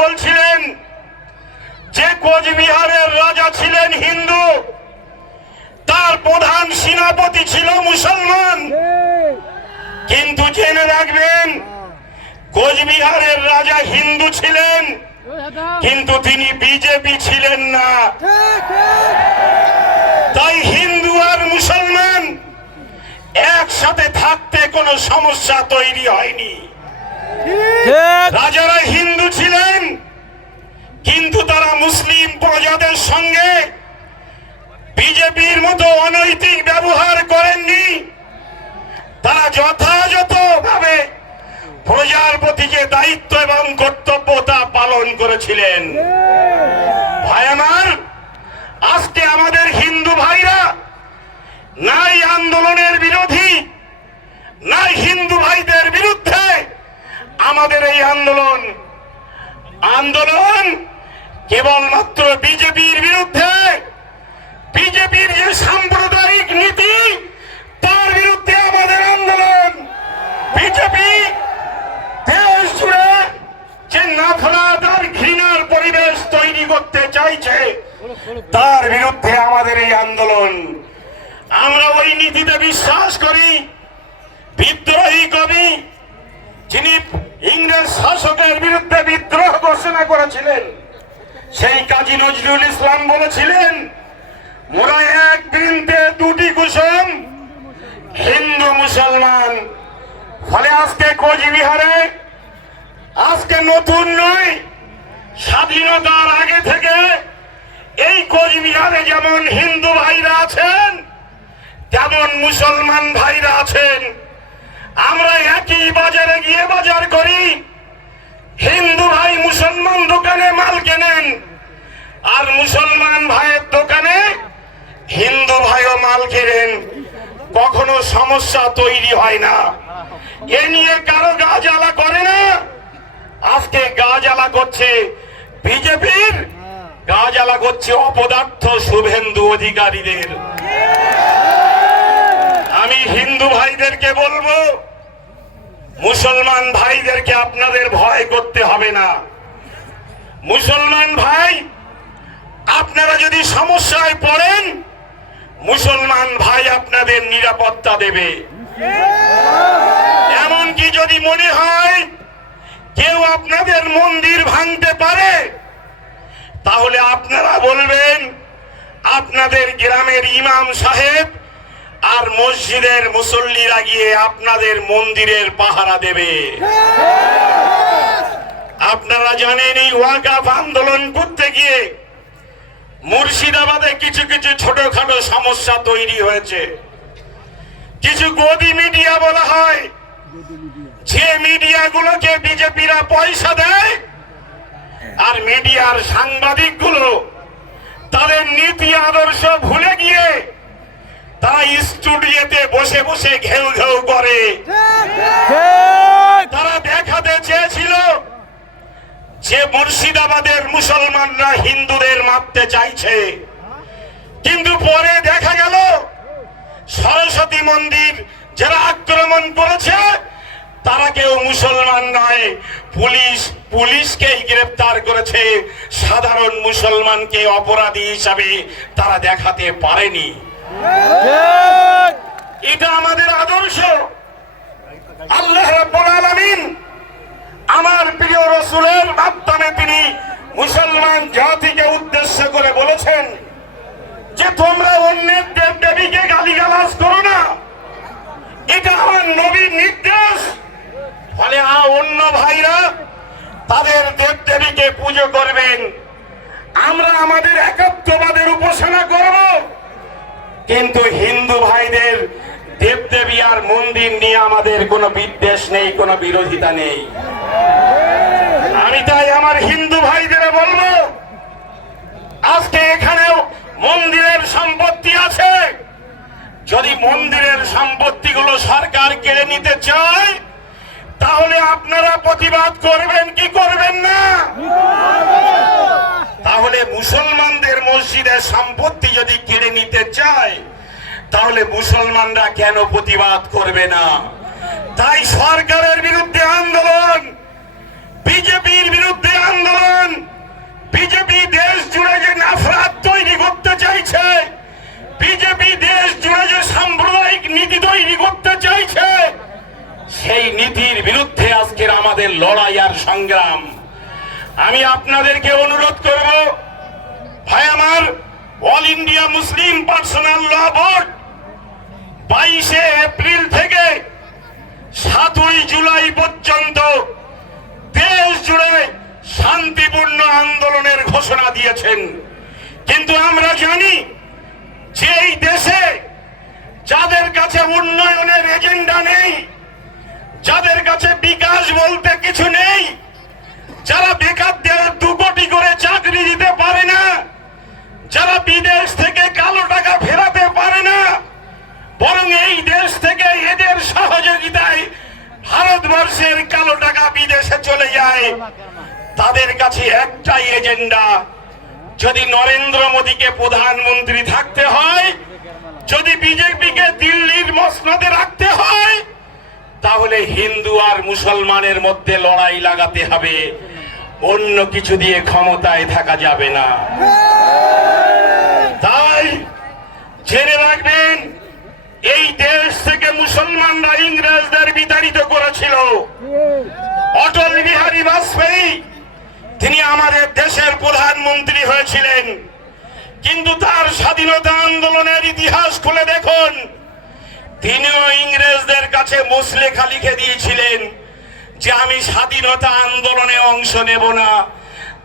বলছিলেন যে কোচবিহারের রাজা ছিলেন হিন্দু, তার প্রধান সেনাপতি ছিল মুসলমান। কিন্তু জেনে রাখবেন, কোচবিহারের রাজা হিন্দু ছিলেন, কিন্তু তিনি বিজেপি ছিলেন না। তাই হিন্দু আর মুসলমান একসাথে থাকতে কোনো সমস্যা তৈরি হয়নি। রাজারা হিন্দু ছিলেন, কিন্তু তারা মুসলিম প্রজাদের সঙ্গে বিজেপির মতো অনৈতিক ব্যবহার করেননি। তারা যথাযথভাবে প্রজার প্রতি যে দায়িত্ব এবং কর্তব্য তা পালন করেছিলেন। ভাই আমার, আজকে আমাদের হিন্দু ভাইরা নাই আন্দোলনের বিরোধী, নাই হিন্দু ভাইদের বিরুদ্ধে। আমাদের এই আন্দোলন কেবলমাত্র বিজেপির বিরুদ্ধে, বিজেপির যে সাম্প্রদায়িক নীতি তার বিরুদ্ধে আমাদের আন্দোলন। বিজেপি দেশ জুড়ে যে নফরত আর ঘৃণার পরিবেশ তৈরি করতে চাইছে তার বিরুদ্ধে আমাদের এই আন্দোলন। আমরা ওই নীতিতে বিশ্বাস করি। বিদ্রোহী কবি, যিনি ইংরেজ শাসকের বিরুদ্ধে বিদ্রোহ ঘোষণা করেছিলেন, সেই কাজী নজরুল ইসলাম বলেছিলেন, মোরা এক বৃন্তে দুটি কুসুম, হিন্দু মুসলমান। ফলে আজকে কোচবিহারে, আজকে নতুন নয়, স্বাধীনতার আগে থেকে এই কোচবিহারে যেমন হিন্দু ভাইরা আছেন, তেমন মুসলমান ভাইরা আছেন। আমরা একই বাজারে গিয়ে বাজার করি। হিন্দু ভাই মুসলমান দোকানে মাল কেনেন, আর মুসলমান ভাইয়ের দোকানে হিন্দু ভাইও মাল কেনেন। কখনো সমস্যা তৈরি হয় না। এ নিয়ে কারো গা জ্বালা করে না। আজকে গা জ্বালা করছে বিজেপির, গা জ্বালা করছে অপদার্থ শুভেন্দু অধিকারীদের। আমি হিন্দু ভাইদেরকে বলবো, মুসলমান ভাইদেরকে আপনাদের ভয় করতে হবে না। মুসলমান ভাই, আপনারা যদি সমস্যায় পড়েন, মুসলমান ভাই আপনাদের নিরাপত্তা দেবে। এমনকি যদি মনে হয় কেউ আপনাদের মন্দির ভাঙতে পারে, তাহলে আপনারা বলবেন আপনাদের গ্রামের ইমাম সাহেব আর মসজিদের মুসল্লিরা গিয়ে আপনাদের মন্দিরের পাহারা দেবে। আপনারা জানেন, এই ওয়াকফ আন্দোলন করতে গিয়ে মুর্শিদাবাদে কিছু কিছু ছোটখাটো সমস্যা তৈরি হয়েছে। কিছু গদি মিডিয়া বলা হয়, যে মিডিয়াগুলোকে বিজেপিরা পয়সা দেয়, আর মিডিয়ার সাংবাদিকগুলো তাদের নীতি আদর্শ ভুলে গিয়ে তারা স্টুডিওতে বসে বসে ঘেউ ঘেউ করে। তারা দেখাতে চেয়েছিল যে মুর্শিদাবাদের মুসলমানরা হিন্দুদের মারতে চাইছে, কিন্তু পরে দেখা গেল সরস্বতী মন্দির যারা আক্রমণ করেছে তারা কেউ মুসলমান নয়। পুলিশকেই গ্রেফতার করেছে, সাধারণ মুসলমানকে অপরাধী হিসাবে তারা দেখাতে পারেনি। এটা আমাদের আদর্শ। আল্লাহ রাব্বুল আলামিন আমার প্রিয় রাসূলের মাধ্যমে তিনি মুসলমান জাতিকে উদ্দেশ্য করে বলেছেন যে তোমরা অন্যের দেবদেবীকে গালিগালাজ করো না। এটা আমার নবীর নির্দেশ। ফলে অন্য ভাইরা তাদের দেবদেবীকে পুজো করবেন, আমরা আমাদের একাত্মবাদের উপাসনা করব, কিন্তু হিন্দু ভাইদের দেবদেবী আর মন্দির নিয়ে আমাদের কোনো বিদ্বেষ নেই, কোনো বিরোধিতা নেই। আমি তাই আমার হিন্দু ভাইদের বলবো, আজকে এখানেও মন্দিরের সম্পত্তি আছে। যদি মন্দিরের সম্পত্তিগুলো সরকার কেড়ে নিতে চায়, তাহলে আপনারা প্রতিবাদ করবেন কি করবেন না? তাহলে মুসলমানদের মসজিদের সম্পত্তি যদি কেড়ে নিতে চায়, তাহলে মুসলমানরা কেন প্রতিবাদ করবে না? তাই সরকারের বিরুদ্ধে আন্দোলন, বিজেপির বিরুদ্ধে আন্দোলন, তৈরি করতে চাইছে, সেই নীতির বিরুদ্ধে আজকের আমাদের লড়াই আর সংগ্রাম। আমি আপনাদেরকে অনুরোধ করব, ভাই আমার, অল ইন্ডিয়া মুসলিম পার্সোনাল ল বোর্ড 22শে এপ্রিল থেকে 7ই জুলাই পর্যন্ত দেশ জুড়ে শান্তিপূর্ণ আন্দোলনের ঘোষণা দিয়েছেন। কিন্তু আমরা জানি যে এই দেশে যাদের কাছে উন্নয়নের এজেন্ডা নেই, যাদের কাছে বিকাশ বলতে কিছু নেই, যারা বেকারদের 2 কোটি করে চাকরি দিতে পারে না, যারা বিদেশ থেকে কালো টাকা ফেরাতে পারে না, বরং এই দেশ থেকে এদের সহযোগিতায় ভারতবর্ষের কালো টাকা বিদেশে চলে যায়, তাদের কাছে একটাই এজেন্ডা, যদি নরেন্দ্র মোদীকে প্রধানমন্ত্রী থাকতে হয়, যদি বিজেপিকে দিল্লির মসনদে রাখতে হয়, তাহলে হিন্দু আর মুসলমানের মধ্যে লড়াই লাগাতে হবে, অন্য কিছু দিয়ে ক্ষমতায় থাকা যাবে না। তাই জেনে রাখবেন, এই দেশ থেকে মুসলমানরা ইংরেজদের বিতাড়িত করেছিল। অটল বিহারী বাজপেয়ী তিনি আমাদের দেশের প্রধানমন্ত্রী হয়েছিলেন, কিন্তু তার স্বাধীনতা আন্দোলনের ইতিহাস খুলে দেখুন, তিনিও ইংরেজদের কাছে মুচলেখা লিখে দিয়েছিলেন যে আমি স্বাধীনতা আন্দোলনে অংশ নেব না।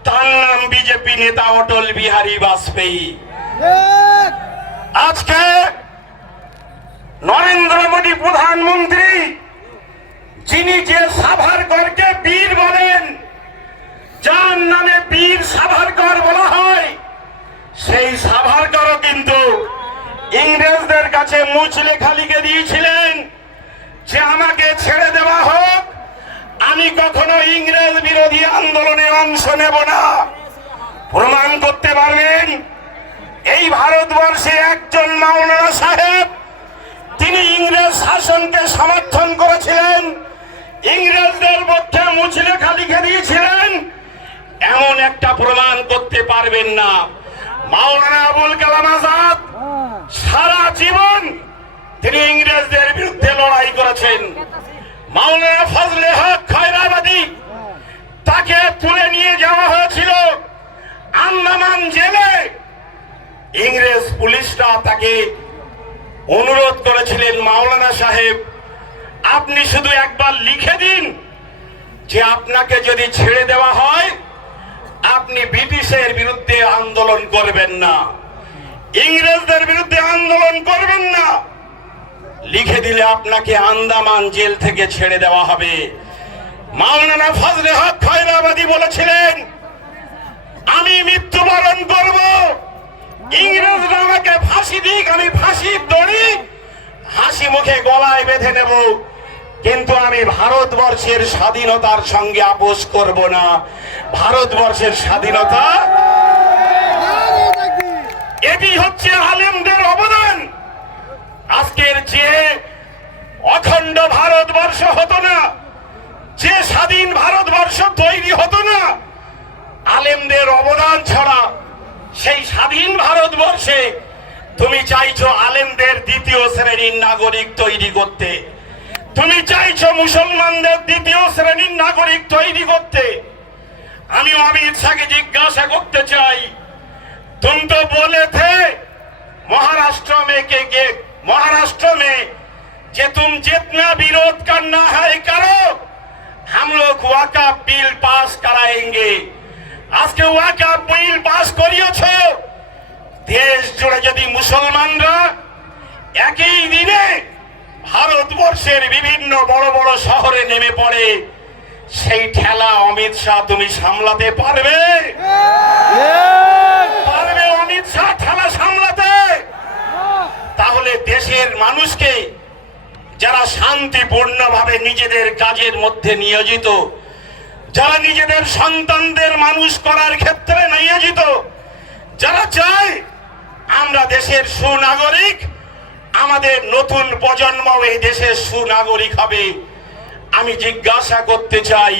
তার নাম বিজেপি নেতা অটল বিহারী বাজপেয়ী। আজকে নরেন্দ্র মোদী প্রধানমন্ত্রী, যিনি যে সাভারকরকে বীর বলেন, যার নামে বীর সাভারকর বলা হয়, সেই সাভারকরও কিন্তু ইংরেজদের কাছে মুচলেখা লিখে দিয়েছিলেন যে আমাকে ছেড়ে দেওয়া হোক, আমি কখনো ইংরেজ বিরোধী আন্দোলনে অংশ নেব না। প্রমাণ করতে পারবেন, এই ভারতবর্ষে একজন মাওলানা সাহেব, তিনি ইংরেজ শাসনকে সমর্থন করেছিলেন, ইংরেজদের পক্ষে মুচলেখা লিখে দিয়েছিলেন, এমন একটা প্রমাণ করতে পারবেন না। মাওলানা আবুল কালাম আজাদ সারা জীবন তিনি ইংরেজদের বিরুদ্ধে লড়াই করেছেন। মাওলানা ফজলে হক খয়রাবাদী, তাকে তুলে নিয়ে যাওয়া হয়েছিল আন্দামান জেলে। ইংরেজ পুলিশরা তাকে অনুরোধ করেছিলেন, মাওলানা সাহেব আপনি শুধু একবার লিখে দিন যে আপনাকে যদি ছেড়ে দেওয়া হয় আপনি ব্রিটিশের বিরুদ্ধে আন্দোলন করবেন না, ইংরেজদের বিরুদ্ধে আন্দোলন করবেন না, লিখে দিলে আপনাকে আন্দামান জেল থেকে ছেড়ে দেওয়া হবে। মাওলানা ফজলে হক খয়রাবাদী বলেছিলেন আমি মৃত্যুবরণ করব, ইংরেজরা আমাকে ফাঁসি দিক, আমি ফাঁসির দড়ি হাসি মুখে গলায় বেঁধে নেব, কিন্তু আমি ভারতবর্ষের স্বাধীনতার সঙ্গে আপোষ করব না। ভারতবর্ষের স্বাধীনতা, এটি হচ্ছে আলেমদের অবদান। আজকের যে অখণ্ড ভারতবর্ষ হতো না, যে স্বাধীন ভারতবর্ষ তৈরি হতো না, আলেমদের অবদান ছাড়া সেই স্বাধীন ভারতবর্ষে তুমি চাইছো আলেমদের দ্বিতীয় শ্রেণীর নাগরিক তৈরি করতে, তুমি চাইছো মুসলমানদের দ্বিতীয় শ্রেণীর নাগরিক তৈরি করতে। আমি अमित शाह की जिज्ञासा करते चाই, तुम तो बोले थे महाराष्ट्र में कि तुम जितना विरोध करना है करो, हम लोग वाकफ बिल पास कराएंगे। आज के वाकफ बिल पास करिয়েছো, देश जुड़े यदि मुसलमानरा একই দিনে ভারতবর্ষের বিভিন্ন বড় বড় শহরে নেমে পড়ে, সেই ঠেলা অমিত শাহ তুমি সামলাতে পারবে? পারবে অমিত শাহ ঠেলা সামলাতে? তাহলে দেশের মানুষকে যারা শান্তিপূর্ণভাবে নিজেদের কাজের মধ্যে নিয়োজিত, যারা নিজেদের সন্তানদের মানুষ করার ক্ষেত্রে নিয়োজিত, যারা চায় আমরা দেশের সুনাগরিক, আমাদের নতুন প্রজন্ম এই দেশের সুনাগরিক হবে, আমি জিজ্ঞাসা করতে চাই,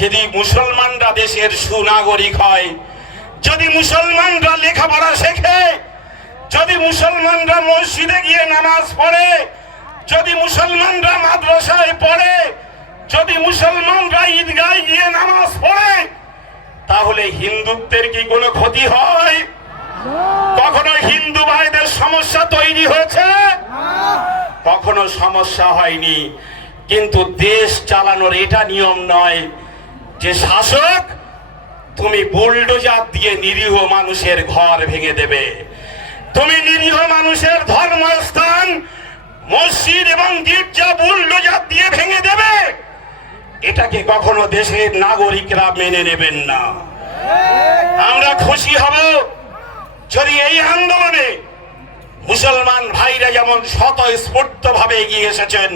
যদি মুসলমানরা দেশের সুনাগরিক হয়, যদি মুসলমানরা লেখাপড়া শেখে, যদি মুসলমানরা মসজিদে গিয়ে নামাজ পড়ে, যদি মুসলমানরা মাদ্রাসায় পড়ে, যদি মুসলমানরা ঈদগায় গিয়ে নামাজ পড়ে, তাহলে হিন্দুত্বের কি কোনো ক্ষতি হয়? কখনো হিন্দু ভাইদের সমস্যা তৈরি হয়েছে? কখনো সমস্যা হয়নি। কিন্তু দেশ চালানোর এটা নিয়ম নয় যে শাসক তুমি বুলডোজার দিয়ে নিরীহ মানুষের ঘর ভেঙে দেবে, তুমি নিরীহ মানুষের ধর্মস্থান মসজিদ এবং গির্জা বুলডোজার দিয়ে ভেঙে দেবে। এটাকে কখনো দেশের নাগরিকরা মেনে নেবেন না। আমরা খুশি হব যদি এই আন্দোলনে মুসলমান ভাইরা যেমন স্বতঃস্ফূর্ত ভাবে এগিয়ে এসেছেন,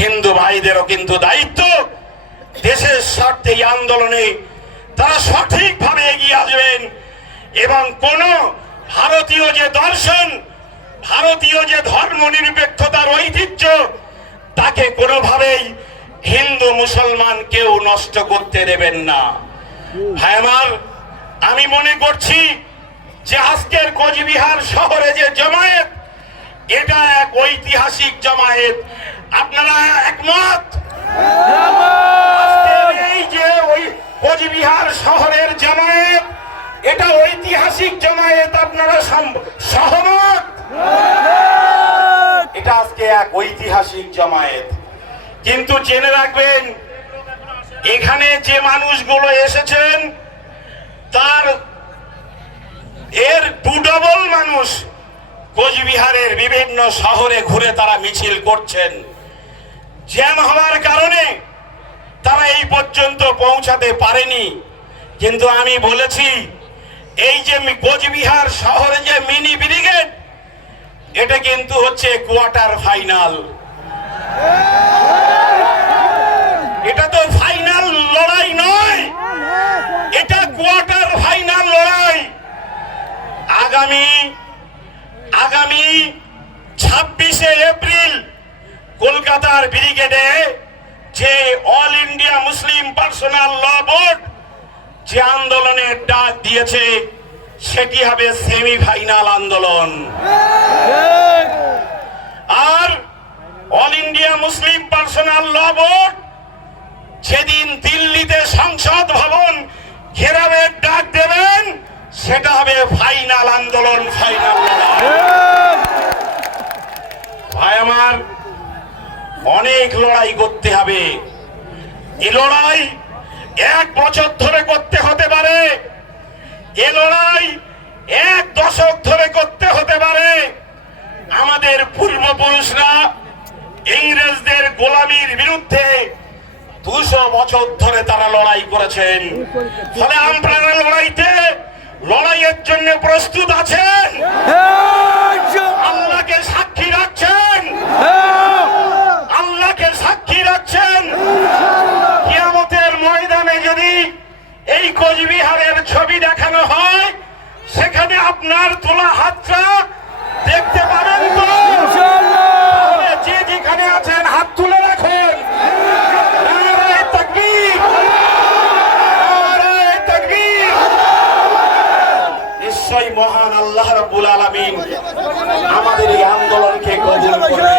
হিন্দু ভাইদেরও কিন্তু দায়িত্ব দেশের স্বার্থে এই আন্দোলনে তারা সঠিকভাবে এগিয়ে আসবেন এবং কোন ভারতীয় যে দর্শন, ভারতীয় যে ধর্ম নিরপেক্ষতার ঐতিহ্য, তাকে কোনোভাবেই হিন্দু মুসলমান কেউ নষ্ট করতে দেবেন না। ভাই আমার, আমি মনে করছি যে আজকের কোচবিহার শহরে যে জমায়েত, এটা এক ঐতিহাসিক জমায়েত। আপনারা একমত? এই যে ওই কোচবিহার শহরের জামায়াত, এটা ঐতিহাসিক জামায়াত, আপনারা সহমত? এটা আজকে এক ঐতিহাসিক জামায়াত। কিন্তু জেনে রাখবেন, এখানে যে মানুষগুলো এসেছেন তার এর ডবল মানুষ কোচবিহারের বিভিন্ন শহরে ঘুরে তারা মিছিল করছেন। জ্যাম হওয়ার কারণে তারা এই পর্যন্ত পৌঁছাতে পারেনি। কিন্তু আমি বলেছি, এই যে কোচবিহার শহরে যে মিনি ব্রিগেড, এটা কিন্তু হচ্ছে কোয়ার্টার ফাইনাল। এটা তো ফাইনাল লড়াই নয়, এটা কোয়ার্টার ফাইনাল লড়াই। আগামী 26শে এপ্রিল কলকাতার ব্রিগেডে যে অল ইন্ডিয়া মুসলিম পার্সোনাল ল বোর্ড যে আন্দোলনের ডাক দিয়েছে, সেটি হবে সেমিফাইনাল আন্দোলন। আর অল ইন্ডিয়া মুসলিম পার্সোনাল ল বোর্ড যেদিন দিল্লিতে সংসদ ভবন ঘেরাবের ডাক দেবেন, সেটা হবে ফাইনাল আন্দোলন, ফাইনাল লড়াই। ভাই আমার, অনেক লড়াই করতে হবে। এই লড়াই 1 বছর ধরে করতে হতে পারে, এ লড়াই 1 দশক ধরে করতে হতে পারে। আমাদের পূর্বপুরুষরা ইংরেজদের গোলামির বিরুদ্ধে 200 বছর ধরে তারা লড়াই করেছেন। ফলে আপনারা লড়াইয়ের জন্য প্রস্তুত আছেন? আল্লাহকে সাক্ষী রাখছেন? আল্লাহকে সাক্ষী রাখছেন? কিয়ামতের ময়দানে যদি এই কোচবিহারের ছবি দেখানো হয়, সেখানে আপনার তোলা হাতটা দেখতে পাবেন তো? যে যেখানে আছেন হাত তুলে রাখুন। নারায়ে তাকবীর, নারায়ে তাকবীর। নিশ্চয়ই মহান আল্লাহ রাব্বুল আলামিন আমাদের এই আন্দোলনকে কবুল করবেন।